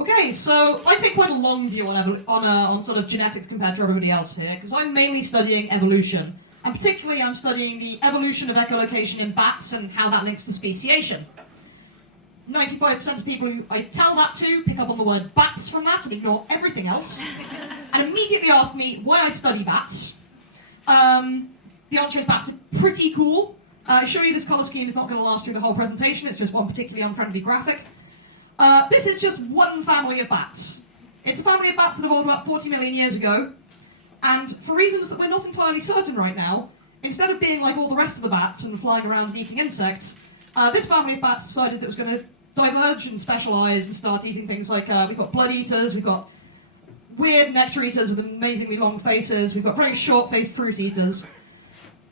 Okay, so I take quite a long view on sort of genetics compared to everybody else here, because I'm mainly studying evolution. And particularly I'm studying the evolution of echolocation in bats and how that links to speciation. 95% of people who I tell that to pick up on the word bats from that and ignore everything else, and immediately ask me why I study bats. The answer is bats are pretty cool. I show you this colour scheme is not going to last through the whole presentation, it's just one particularly unfriendly graphic. This is just one family of bats. It's a family of bats that evolved about 40 million years ago, and for reasons that we're not entirely certain right now, instead of being like all the rest of the bats and flying around and eating insects, this family of bats decided that it was going to diverge and specialise and start eating things like, we've got blood eaters, we've got weird nectar eaters with amazingly long faces, we've got very short-faced fruit eaters.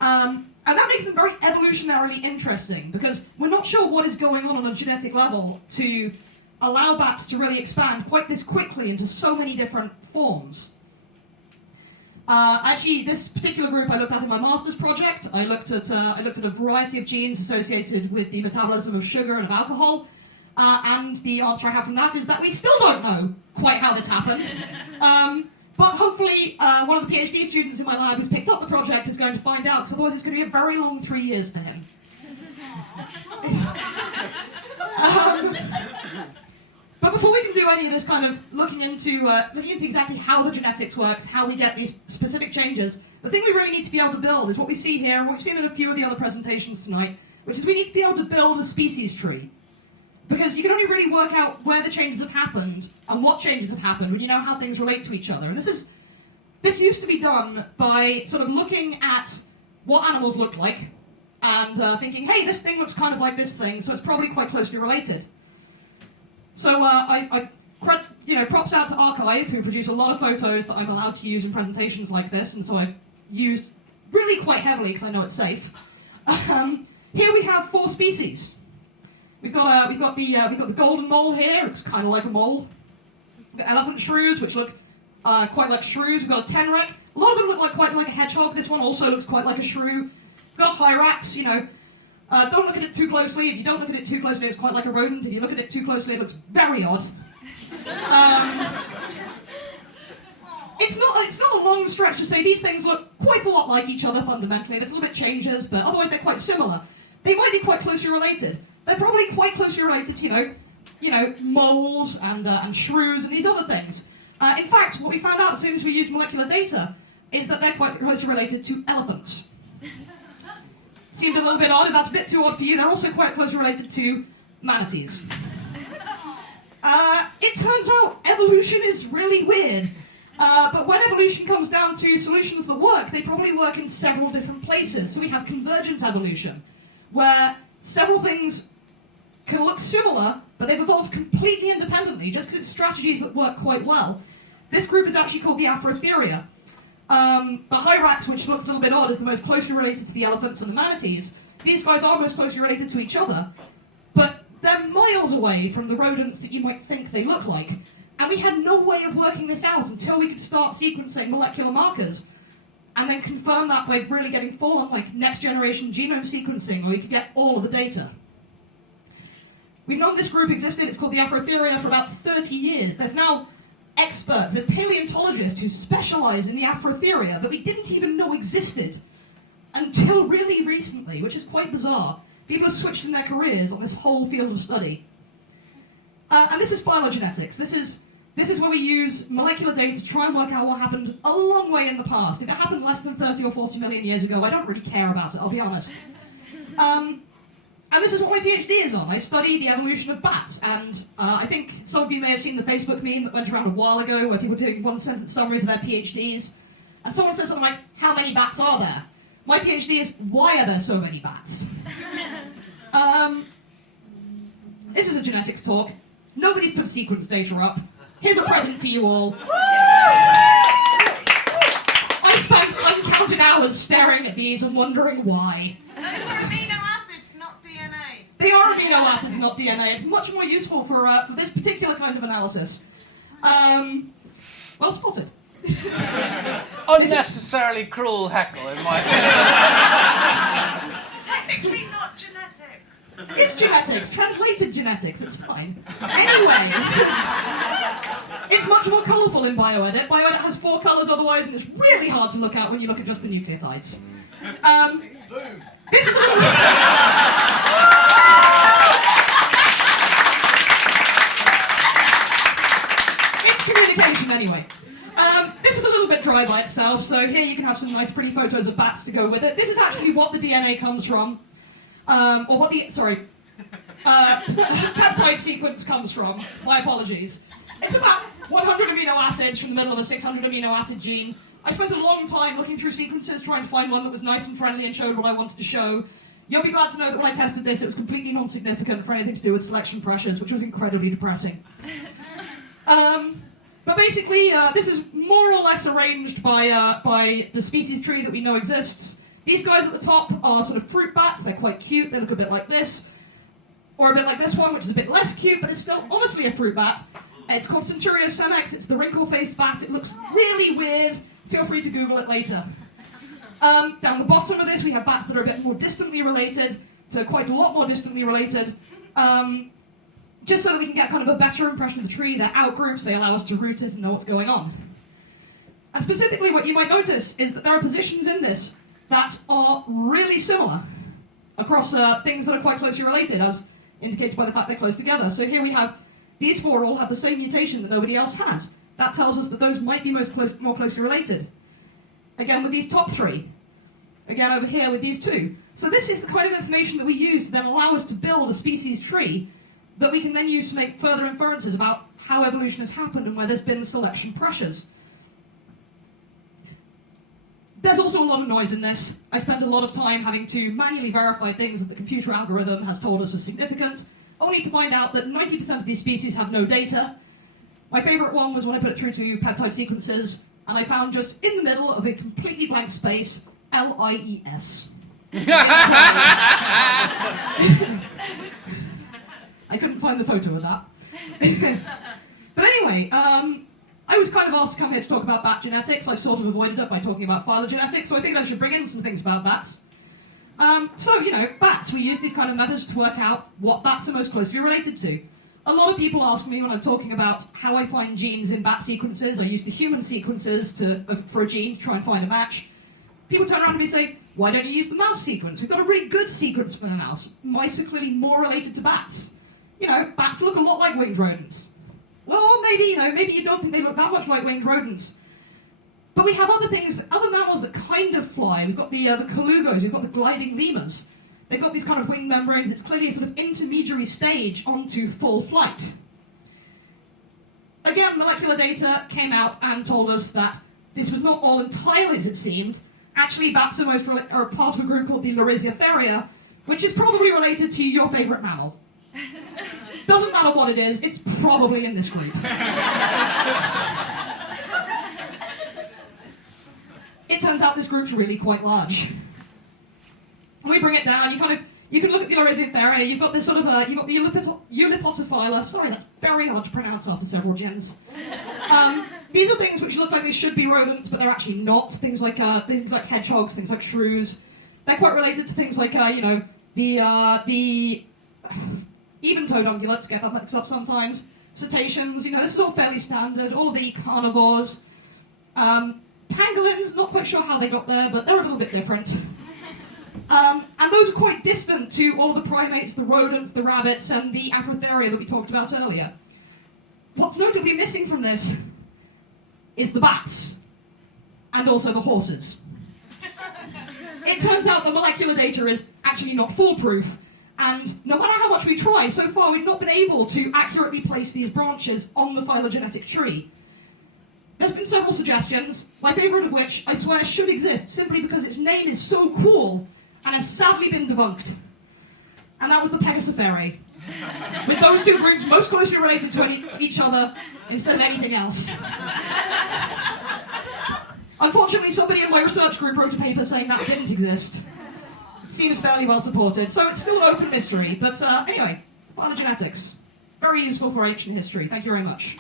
And that makes them very evolutionarily interesting, because we're not sure what is going on a genetic level to allow bats to really expand quite this quickly into so many different forms. Actually, this particular group I looked at in my master's project. I looked at a variety of genes associated with the metabolism of sugar and of alcohol, and the answer I have from that is that we still don't know quite how this happened. But hopefully, one of the PhD students in my lab who's picked up the project is going to find out, because otherwise it's going to be a very long 3 years for him. But before we can do any of this kind of looking into exactly how the genetics works, how we get these specific changes, the thing we really need to be able to build is what we see here, and what we've seen in a few of the other presentations tonight, which is we need to be able to build a species tree. Because you can only really work out where the changes have happened and what changes have happened when you know how things relate to each other. And this used to be done by sort of looking at what animals look like and thinking, hey, this thing looks kind of like this thing, so it's probably quite closely related. So props out to Archive, who produce a lot of photos that I'm allowed to use in presentations like this, and so I've used really quite heavily because I know it's safe. Here we have 4 species. We've got the golden mole here. It's kind of like a mole. We've got elephant shrews, which look quite like shrews. We've got a tenrec. A lot of them look quite like a hedgehog. This one also looks quite like a shrew. We've got hyrax. Don't look at it too closely. If you don't look at it too closely, it's quite like a rodent. If you look at it too closely, it looks very odd. It's not a long stretch to say these things look quite a lot like each other fundamentally. There's a little bit changes, but otherwise they're quite similar. They might be quite closely related. They're probably quite closely related to, moles and shrews and these other things. In fact, what we found out as soon as we used molecular data is that they're quite closely related to elephants. Seemed a little bit odd. If that's a bit too odd for you, they're also quite closely related to manatees. It turns out evolution is really weird. But when evolution comes down to solutions that work, they probably work in several different places. So we have convergent evolution, where several things can look similar, but they've evolved completely independently, just because it's strategies that work quite well. This group is actually called the Afrotheria. The hyrax, which looks a little bit odd, is the most closely related to the elephants and the manatees. These guys are most closely related to each other, but they're miles away from the rodents that you might think they look like. And we had no way of working this out until we could start sequencing molecular markers, and then confirm that by really getting full-on, next-generation genome sequencing, where we could get all of the data. We've known this group existed, it's called the Afrotheria, for about 30 years. There's now experts, there's paleontologists who specialize in the Afrotheria that we didn't even know existed until really recently, which is quite bizarre. People have switched in their careers on this whole field of study. And this is phylogenetics. This is where we use molecular data to try and work out what happened a long way in the past. If it happened less than 30 or 40 million years ago, I don't really care about it, I'll be honest. And this is what my PhD is on. I study the evolution of bats, and I think some of you may have seen the Facebook meme that went around a while ago, where people were doing one-sentence summaries of their PhDs, and someone said something like, how many bats are there? My PhD is, why are there so many bats? This is a genetics talk. Nobody's put sequence data up. Here's a present for you all. I spent uncounted hours staring at these and wondering why. Those are amino acids, not DNA. They are amino acids, not DNA. It's much more useful for this particular kind of analysis. Well spotted. Unnecessarily cruel heckle, in my opinion. Technically not genetics. It's genetics, translated genetics, it's fine. Anyway. guys, and it's really hard to look at when you look at just the nucleotides. This is it's communication anyway. This is a little bit dry by itself, so here you can have some nice pretty photos of bats to go with it. This is actually what the DNA comes from, or what the, peptide sequence comes from. My apologies. It's about 100 amino acids from the middle of a 600 amino acid gene. I spent a long time looking through sequences trying to find one that was nice and friendly and showed what I wanted to show. You'll be glad to know that when I tested this, it was completely non-significant for anything to do with selection pressures, which was incredibly depressing. But basically, this is more or less arranged by the species tree that we know exists. These guys at the top are sort of fruit bats. They're quite cute. They look a bit like this. Or a bit like this one, which is a bit less cute, but it's still honestly a fruit bat. It's called Centuria senex. It's the wrinkle-faced bat. It looks really weird. Feel free to Google it later. Down the bottom of this, we have bats that are a bit more distantly related, to quite a lot more distantly related. Just so that we can get kind of a better impression of the tree. They're outgroups. They allow us to root it and know what's going on. And specifically, what you might notice is that there are positions in this that are really similar across things that are quite closely related, as indicated by the fact they're close together. So here we have, these four all have the same mutation that nobody else has. That tells us that those might be more closely related. Again, with these top three. Again, over here with these two. So this is the kind of information that we use to then allow us to build a species tree that we can then use to make further inferences about how evolution has happened and where there's been selection pressures. There's also a lot of noise in this. I spend a lot of time having to manually verify things that the computer algorithm has told us are significant, only to find out that 90% of these species have no data. My favourite one was when I put it through to peptide sequences, and I found just in the middle of a completely blank space, LIES. I couldn't find the photo of that. But anyway, I was kind of asked to come here to talk about bat genetics. I've sort of avoided it by talking about phylogenetics, so I think I should bring in some things about bats. Bats, we use these kind of methods to work out what bats are most closely related to. A lot of people ask me when I'm talking about how I find genes in bat sequences. I use the human sequences for a gene to try and find a match. People turn around to me and say, why don't you use the mouse sequence? We've got a really good sequence for the mouse. Mice are clearly more related to bats. Bats look a lot like winged rodents. Well, maybe you don't think they look that much like winged rodents. But we have other things, other mammals that kind of fly. We've got the colugos, we've got the gliding lemurs. They've got these kind of wing membranes. It's clearly a sort of intermediary stage onto full flight. Again, molecular data came out and told us that this was not all entirely as it seemed. Actually, bats are part of a group called the Lorisiopharia, which is probably related to your favourite mammal. Doesn't matter what it is, it's probably in this group. It turns out this group's really quite large. When we bring it down, you can look at the Lorisiopharia. You've got this sort of you've got the Ulipotophila. Sorry, that's very hard to pronounce after several gens. These are things which look like they should be rodents, but they're actually not. Things like hedgehogs, things like shrews. They're quite related to things like the even-toed ungulates, get that mixed up sometimes. Cetaceans, this is all fairly standard. All the carnivores. Pangolins, not quite sure how they got there, but they're a little bit different. And those are quite distant to all the primates, the rodents, the rabbits, and the Apotheria that we talked about earlier. What's notably missing from this is the bats, and also the horses. It turns out the molecular data is actually not foolproof, and no matter how much we try, so far we've not been able to accurately place these branches on the phylogenetic tree. There's been several suggestions, my favourite of which, I swear, should exist, simply because its name is so cool, and has sadly been debunked. And that was the Pegasopheri, with those two groups most closely related to each other instead of anything else. Unfortunately, somebody in my research group wrote a paper saying that didn't exist. It seems fairly well supported, so it's still an open mystery. But anyway, phylogenetics. Very useful for ancient history. Thank you very much.